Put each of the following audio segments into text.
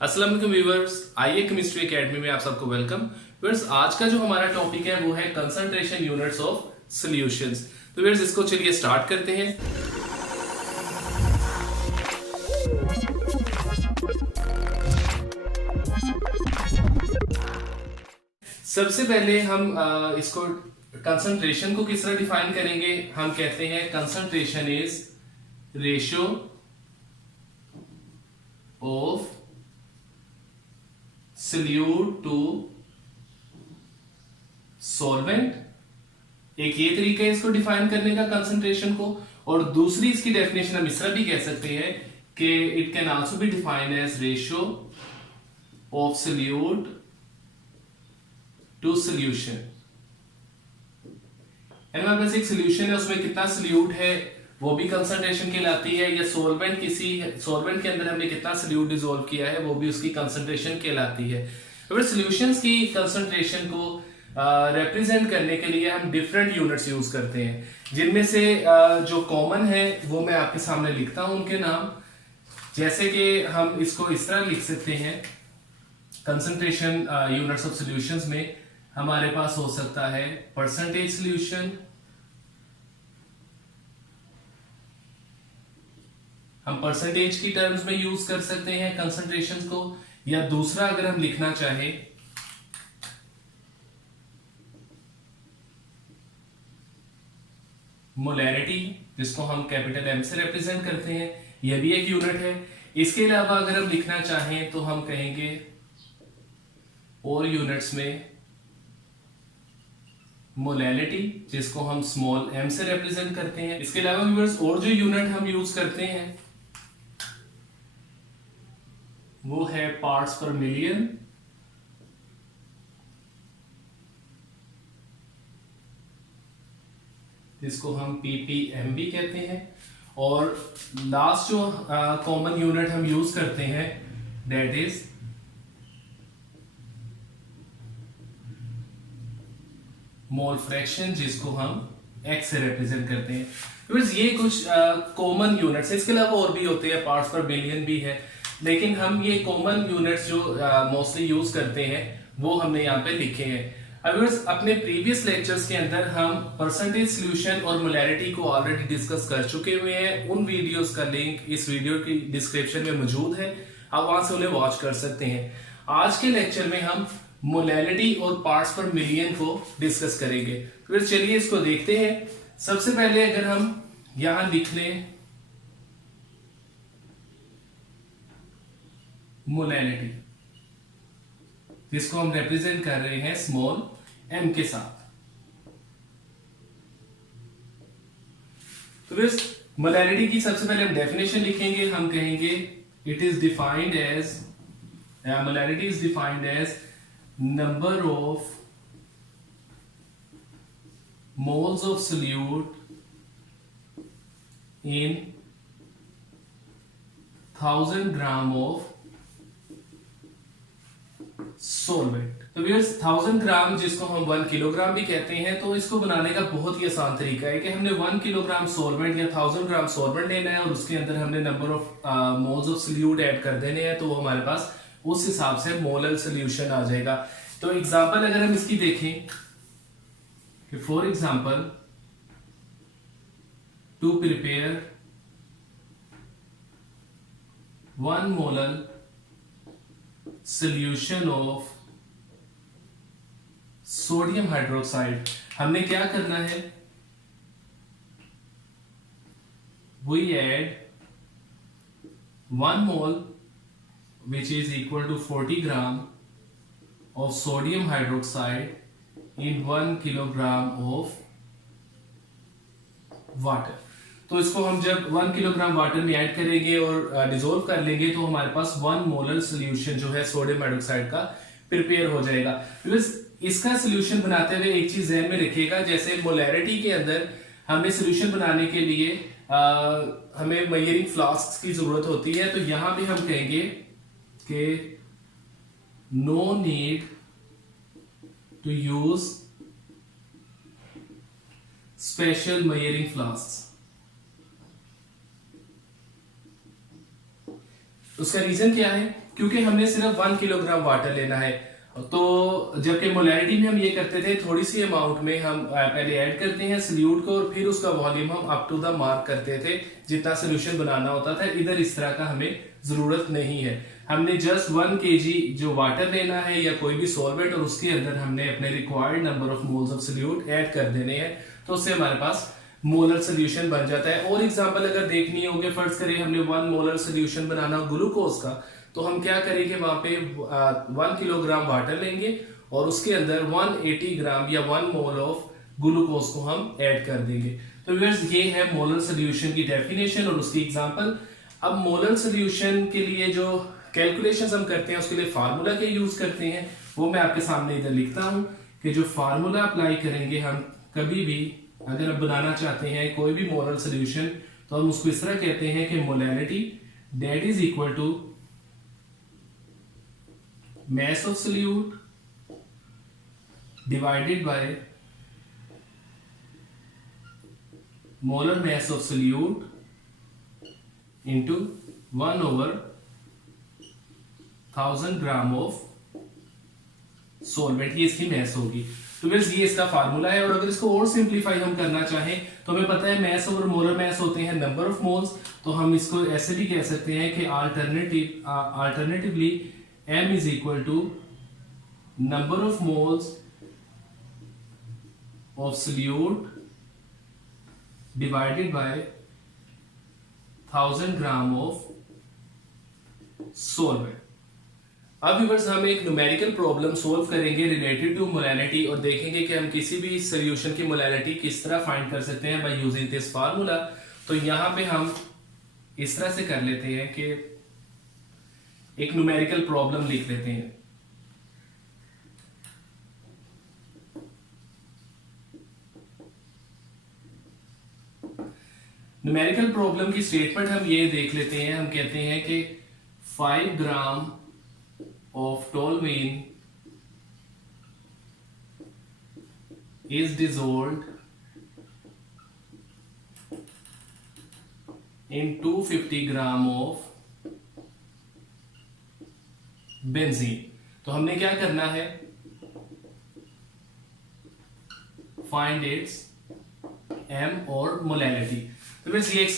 अस्सलाम वालेकुम व्यूअर्स, आइए केमिस्ट्री एकेडमी में आप सबको वेलकम। व्यूअर्स, आज का जो हमारा टॉपिक है वो है कंसंट्रेशन यूनिट्स ऑफ सॉल्यूशंस। तो व्यूअर्स, इसको चलिए स्टार्ट करते हैं। सबसे पहले हम इसको कंसंट्रेशन को किस तरह डिफाइन करेंगे। हम कहते हैं concentration is ratio of solute to solvent. एक ये तरीका है इसको डिफाइन करने का कंसंट्रेशन को, और दूसरी इसकी डेफिनेशन हम इस तरह भी कह सकते हैं कि it can also be defined as ratio of solute to solution. हमारे पास एक सॉल्यूशन है, उसमें कितना सोल्यूट है वो भी कंसंट्रेशन कहलाती है, या सॉल्वेंट किसी सॉल्वेंट के अंदर हमने कितना सोल्यूट डिसॉल्व किया है वो भी उसकी कंसंट्रेशन कहलाती है। अगर सॉल्यूशंस की कंसंट्रेशन को रिप्रेजेंट करने के लिए हम डिफरेंट यूनिट्स यूज करते हैं, जिनमें से जो कॉमन है वो मैं आपके सामने लिखता हूं उनके नाम। जैसे कि हम इसको इस तरह लिख सकते हैं, कंसंट्रेशन यूनिट्स ऑफ सॉल्यूशंस में हमारे पास हो सकता है परसेंटेज सॉल्यूशन, हम परसेंटेज की टर्म्स में यूज कर सकते हैं कंसंट्रेशन को, या दूसरा अगर हम लिखना चाहें मोलैरिटी, जिसको हम कैपिटल एम से रिप्रेजेंट करते हैं, यह भी एक यूनिट है। इसके अलावा अगर हम लिखना चाहें तो हम कहेंगे और यूनिट्स में मोलैलिटी, जिसको हम स्मॉल एम से रिप्रेजेंट करते हैं। इसके अलावा व्यूअर्स और जो यूनिट हम यूज करते हैं वो है पार्ट्स पर मिलियन, जिसको हम पीपीएम भी कहते हैं। और लास्ट जो कॉमन यूनिट हम यूज करते हैं दैट इज मोल फ्रैक्शन, जिसको हम एक्स से रिप्रेजेंट करते हैं। तो ये कुछ कॉमन यूनिट्स है। इसके अलावा और भी होते हैं, पार्ट्स पर बिलियन भी है, लेकिन हम ये कॉमन यूनिट्स जो मोस्टली यूज करते हैं वो हमने यहाँ पे लिखे हैं। अब अपने प्रीवियस लेक्चर्स के अंदर हम परसेंटेज सॉल्यूशन और मोलैरिटी को ऑलरेडी डिस्कस कर चुके हुए हैं। उन वीडियोस का लिंक इस वीडियो की डिस्क्रिप्शन में मौजूद है, आप वहां से उन्हें वॉच कर सकते हैं। आज के लेक्चर में हम मोलैरिटी और पार्ट्स पर मिलियन को डिस्कस करेंगे। फिर चलिए इसको देखते हैं। सबसे पहले अगर हम यहां लिख लें मोलैरिटी, जिसको हम रिप्रेजेंट कर रहे हैं स्मॉल एम के साथ। तो फिर मोलैरिटी की सबसे पहले हम डेफिनेशन लिखेंगे। हम कहेंगे it is defined as, molarity is defined as number of moles of solute in 1000 gram of solvent. तो व्यूअर्स, 1000 ग्राम जिसको हम 1 किलोग्राम भी कहते हैं, तो इसको बनाने का बहुत ही आसान तरीका है कि हमने 1 किलोग्राम सॉल्वेंट या 1000 ग्राम सॉल्वेंट लेना है और उसके अंदर हमने number of moles of solute add कर देने हैं, तो वो हमारे पास उस हिसाब से मोलर सोल्यूशन आ जाएगा। तो एग्जांपल अगर हम इसकी देखें कि for example to prepare 1 molar solution of sodium hydroxide, हमने क्या करना है, we add 1 mole which is equal to 40 gram of sodium hydroxide in 1 kilogram of water। तो इसको हम जब 1 किलोग्राम वाटर में ऐड करेंगे और डिसॉल्व कर लेंगे तो हमारे पास 1 मोलर सोल्यूशन जो है सोडियम हाइड्रोक्साइड का प्रिपेयर हो जाएगा। इसका सोल्यूशन बनाते हुए एक चीज ध्यान में रखिएगा, जैसे मोलैरिटी के अंदर हमें सोल्यूशन बनाने के लिए हमें मेजरिंग फ्लास्क की जरूरत होती है, तो यहां भी हम कहेंगे कि no need to use special measuring flask. उसका रीजन क्या है क्योंकि हमने सिर्फ 1 किलोग्राम वाटर लेना है। तो जबकि मोलैरिटी में हम ये करते थे, थोड़ी सी अमाउंट में हम पहले ऐड करते हैं सल्यूट को और फिर उसका वॉल्यूम हम अप टू द मार्क करते थे जितना सोल्यूशन बनाना होता था। इधर इस तरह का हमें जरूरत नहीं है, हमने जस्ट 1 kg जो वाटर लेना है या कोई भी सॉल्वेंट और उसके अंदर हमने अपने required number of moles of solute add कर देने हैं, तो उससे हमारे पास मोलर सोल्यूशन बन जाता है। और एग्जांपल अगर देखनी होगी, फर्ज करें हमने 1 मोलर सोल्यूशन बनाना ग्लूकोज का, तो हम क्या करेंगे, वहां पे 1 किलोग्राम वाटर लेंगे और उसके अंदर 180 ग्राम या 1 मोल ऑफ ग्लूकोज को हम ऐड कर देंगे। तो व्यूअर्स ये है मोलर सोल्यूशन की डेफिनेशन और उसकी एग्जांपल। अब मोलर सोल्यूशन के लिए जो कैलकुलेशंस हम करते हैं उसके लिए फार्मूला के यूज करते हैं, वो मैं आपके सामने इधर लिखता हूं कि जो फार्मूला अप्लाई करेंगे हम कभी भी अगर आप बनाना चाहते हैं कोई भी मोलर सोल्यूशन, तो हम उसको इस तरह कहते हैं कि molarity that is equal to mass of solute divided by molar mass of solute into 1 over 1000 gram of solvent, ये इसकी मैस होगी। तो बस ये इसका फार्मूला है। और अगर इसको और सिंप्लीफाई हम करना चाहें तो हमें पता है मैस ओवर मोलर मैस होते हैं नंबर ऑफ मोल्स, तो हम इसको ऐसे भी कह सकते हैं कि alternatively M is equal to number of moles of solute divided by 1000 gram of solvent. अब व्यूअर्स हम एक न्यूमेरिकल प्रॉब्लम सोल्व करेंगे रिलेटेड टू मोलैरिटी और देखेंगे कि हम किसी भी सोल्यूशन की मोलैरिटी किस तरह फाइंड कर सकते हैं बाय यूजिंग दिस फार्मूला। तो यहां पे हम इस तरह से कर लेते हैं कि एक न्यूमेरिकल प्रॉब्लम लिख लेते हैं। न्यूमेरिकल प्रॉब्लम की स्टेटमेंट हम ये देख लेते हैं, हम कहते हैं कि 5 gram of toluene is dissolved in 250 gram of benzene. तो हमने क्या करना है, फाइंड इट्स एम और मोलैरिटी। तो बस ये एक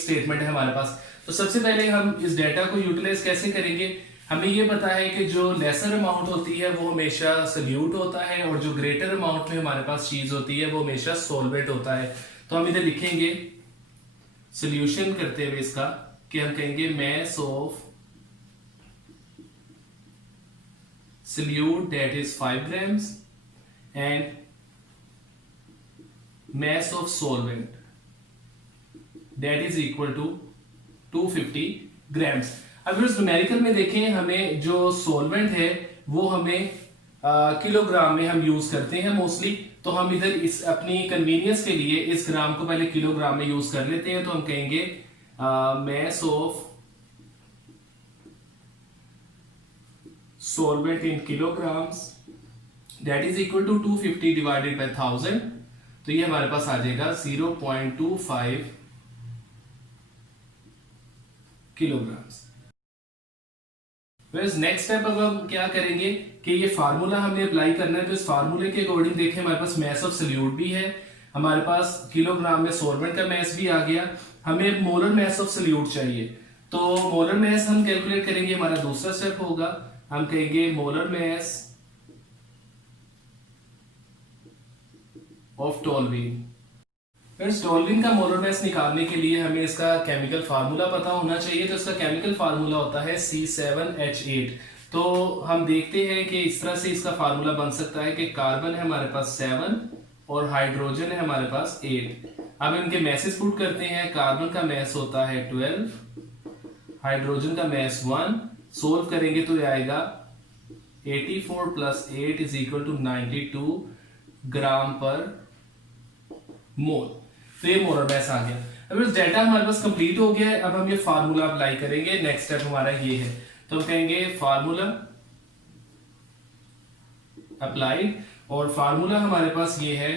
स्टेटमेंट है हमारे पास। तो सबसे पहले हम इस डेटा को यूटिलाइज कैसे करेंगे, हमें ये पता है कि जो लेसर अमाउंट होती है वो हमेशा सल्यूट होता है और जो ग्रेटर अमाउंट में हमारे पास चीज होती है वो हमेशा सॉल्वेंट होता है। तो हम इधर लिखेंगे सोल्यूशन करते हुए इसका कि हम कहेंगे mass of solute that is 5 grams and mass of solvent that is equal to 250 grams। अब इस न्यूमेरिकल में देखें, हमें जो सॉल्वेंट है वो हमें किलोग्राम में हम यूज करते हैं मोस्टली, तो हम इधर इस अपनी कन्वीनियंस के लिए इस ग्राम को पहले किलोग्राम में यूज कर लेते हैं। तो हम कहेंगे mass of solvent in kilograms that is equal to 250 divided by 1000, तो ये हमारे पास आ जाएगा 0.25 किलोग्राम्स। नेक्स्ट स्टेप अब हम क्या करेंगे कि ये फार्मूला हमने अप्लाई करना है, तो इस फार्मूले के अकॉर्डिंग देखें हमारे पास मैस ऑफ सल्यूट भी है, हमारे पास किलोग्राम में सॉल्वेंट का मैस भी आ गया, हमें मोलर मैस ऑफ सल्यूट चाहिए। तो मोलर मैस हम कैलकुलेट करेंगे, हमारा दूसरा स्टेप होगा, हम कहेंगे molar mass of toluene. Friends toluene का मोलर मैस निकालने के लिए हमें इसका केमिकल फार्मूला पता होना चाहिए। तो इसका केमिकल फार्मूला होता है C7H8। तो हम देखते हैं कि इस तरह से इसका फार्मूला बन सकता है कि कार्बन है हमारे पास 7 और हाइड्रोजन है हमारे पास 8। अब इनके मैसेज पुट करते हैं, कार्बन का मैस होता है 12, हाइड्रोजन का मैस 1, सोल्व करेंगे तो ये आएगा 84 प्लस 8 इज इक्वल टू 92 ग्राम पर मोल। तो ये मोलर मैस आ गया। अब इस डेटा हमारे पास कंप्लीट हो गया है, अब हम ये फार्मूला अप्लाई करेंगे। नेक्स्ट स्टेप हमारा ये है, तो हम कहेंगे फार्मूला अप्लाई, और फार्मूला हमारे पास ये है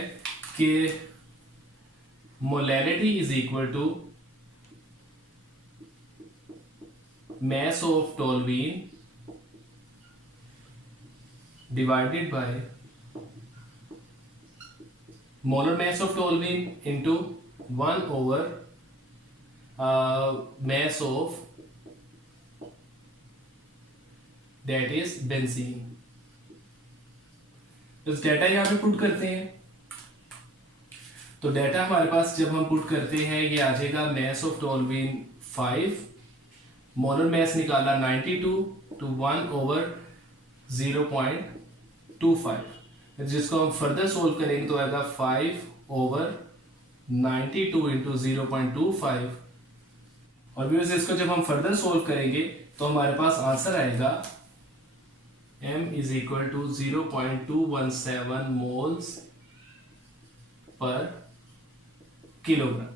कि molarity is equal to mass of toluene divided by molar mass of toluene into 1 over mass of that is benzene। तो डेटा यहाँ पे पुट करते हैं, तो डेटा हमारे पास जब हम पुट करते हैं ये आ जाएगा mass of toluene 5, molar mass निकाला 92 to 1 over 0.25, जिसको हम फर्दर सोल्व करेंगे तो आएगा 5 over 92 into 0.25, और व्यूअर्स इसको जब हम फर्दर सोल्व करेंगे तो हमारे पास आंसर आएगा m is equal to 0.217 moles per kilogram.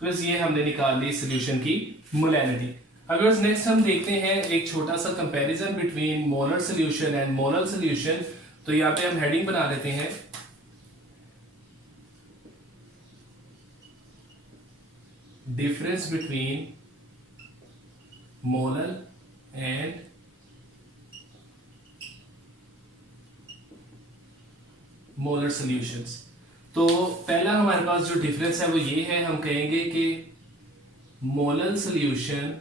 तो ये हमने निकाल ली सॉल्यूशन की मोलैरिटी। अब नेक्स्ट हम देखते हैं एक छोटा सा comparison between molar solution and molar solution. तो यहाँ पे हम हेडिंग बना लेते हैं, difference between molar and molar solutions. तो पहला हमारे पास जो डिफरेंस है वो ये है, हम कहेंगे कि molar solution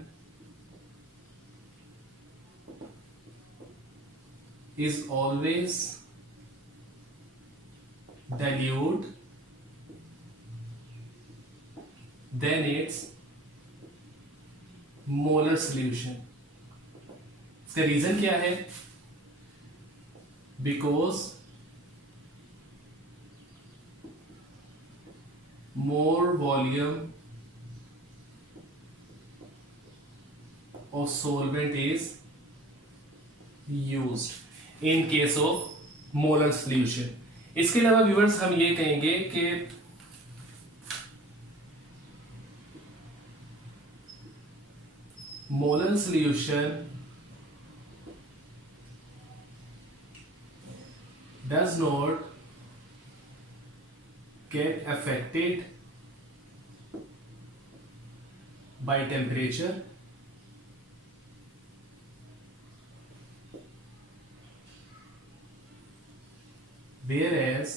is always dilute than its molar solution। इसका रीजन क्या है? Because more volume of solvent is used in case of molar solution। इसके अलावा व्यूअर्स हम ये कहेंगे कि molar solution does not get affected by temperature, whereas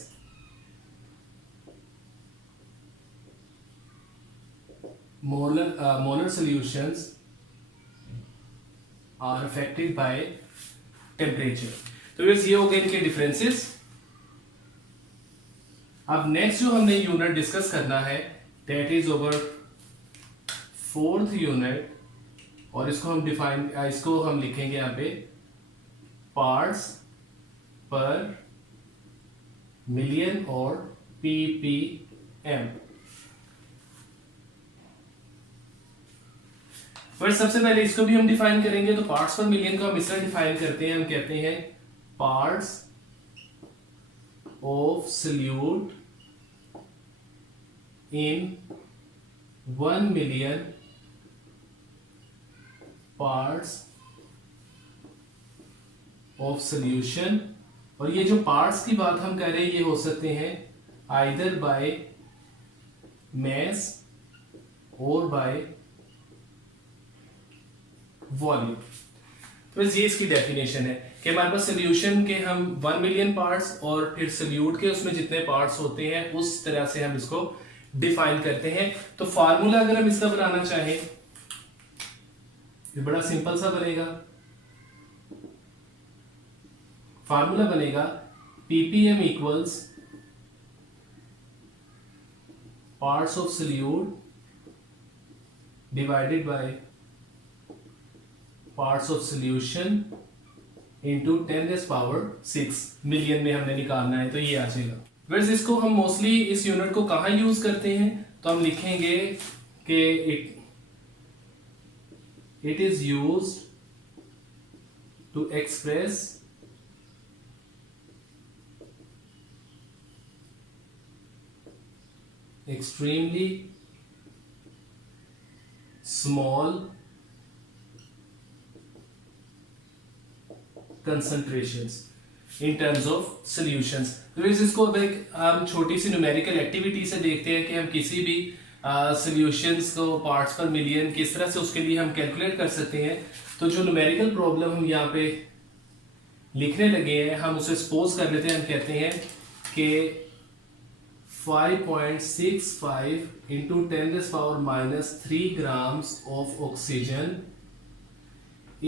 molar solutions are affected by temperature। तो ये हो गए इनके डिफरेंसेस। अब नेक्स्ट जो हमने यूनिट डिस्कस करना है that is over 4th unit, और इसको हम लिखेंगे यहाँ पे पार्ट्स पर मिलियन और ppm। पर सबसे पहले इसको भी हम डिफाइन करेंगे। तो पार्ट्स पर मिलियन को हम इस तरह डिफाइन करते हैं, हम कहते हैं parts of solute in 1 million parts of solution। और ये जो पार्ट्स की बात हम कर रहे हैं ये हो सकते हैं आइदर बाय mass और बाय वॉल्यूम। तो ये इसकी डेफिनेशन है कि हमारे पास सोल्यूशन के हम 1 मिलियन पार्ट्स और फिर सोल्यूट के उसमें जितने पार्ट्स होते हैं उस तरह से हम इसको डिफाइन करते हैं। तो फार्मूला अगर हम इसका बनाना चाहें ये बड़ा सिंपल सा बनेगा। फार्मूला बनेगा ppm equals parts of solute divided by parts of solution into 10⁻⁶ million में हमने निकालना है, तो ये आ जाएगा। वैसे इसको हम मोस्टली इस यूनिट को कहाँ यूज करते हैं, तो हम लिखेंगे कि it is used to express extremely small concentrations in terms of solutions। तो इसको अब एक हम छोटी सी न्यूमेरिकल एक्टिविटी से देखते हैं कि हम किसी भी सॉल्यूशंस को पार्ट्स पर मिलियन किस तरह से उसके लिए हम कैलकुलेट कर सकते हैं। तो जो न्यूमेरिकल प्रॉब्लम हम यहाँ पे लिखने लगे हैं हम उसे सपोज कर लेते हैं। हम कहते हैं कि 5.65 into 10⁻³ grams of oxygen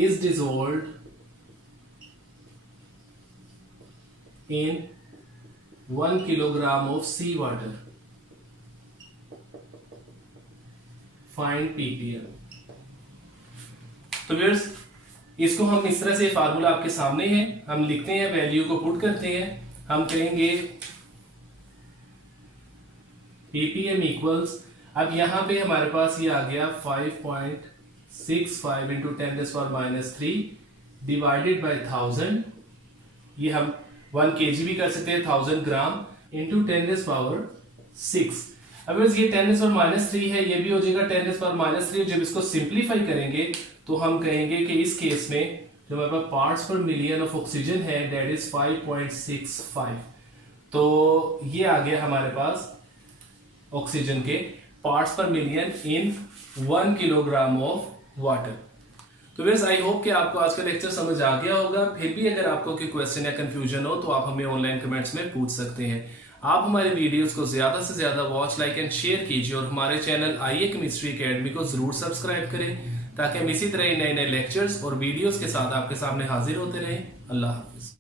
is dissolved in 1 kilogram of sea water. Find ppm. तो व्यूअर्स इसको हम इस तरह से फार्मूला आपके सामने है, हम लिखते हैं, वैल्यू को पुट करते हैं। हम कहेंगे ppm इक्वल्स, अब यहां पे हमारे पास ये आ गया 5.65 into 10⁻³ डिवाइडेड बाय 1000। ये हम 1 kg भी कर सकते हैं, 1000 ग्राम इंटू 10⁻⁶। अब ये 10⁻³ है, ये भी हो जाएगा 10⁻³। जब इसको सिंप्लीफाई करेंगे तो हम कहेंगे कि इस केस में जो हमारे पास पार्ट्स पर मिलियन ऑफ ऑक्सीजन है दैट इज 5.65। तो ये आ गया हमारे पास ऑक्सीजन के पार्ट्स पर million in 1 kilogram of water. तो वैस आई होप कि आपको आज का लेक्चर समझ आ गया होगा। फिर भी अगर आपको कोई क्वेश्चन या कंफ्यूजन हो तो आप हमें ऑनलाइन कमेंट्स में पूछ सकते हैं। आप हमारे वीडियोस को ज्यादा से ज्यादा वॉच, लाइक एंड शेयर कीजिए और हमारे चैनल आईए केमिस्ट्री एकेडमी को जरूर सब्सक्राइब करें ताकि हम इसी तरह नए नए लेक्चर्स और वीडियोस के साथ आपके सामने हाजिर होते रहें। अल्लाह हाफिज।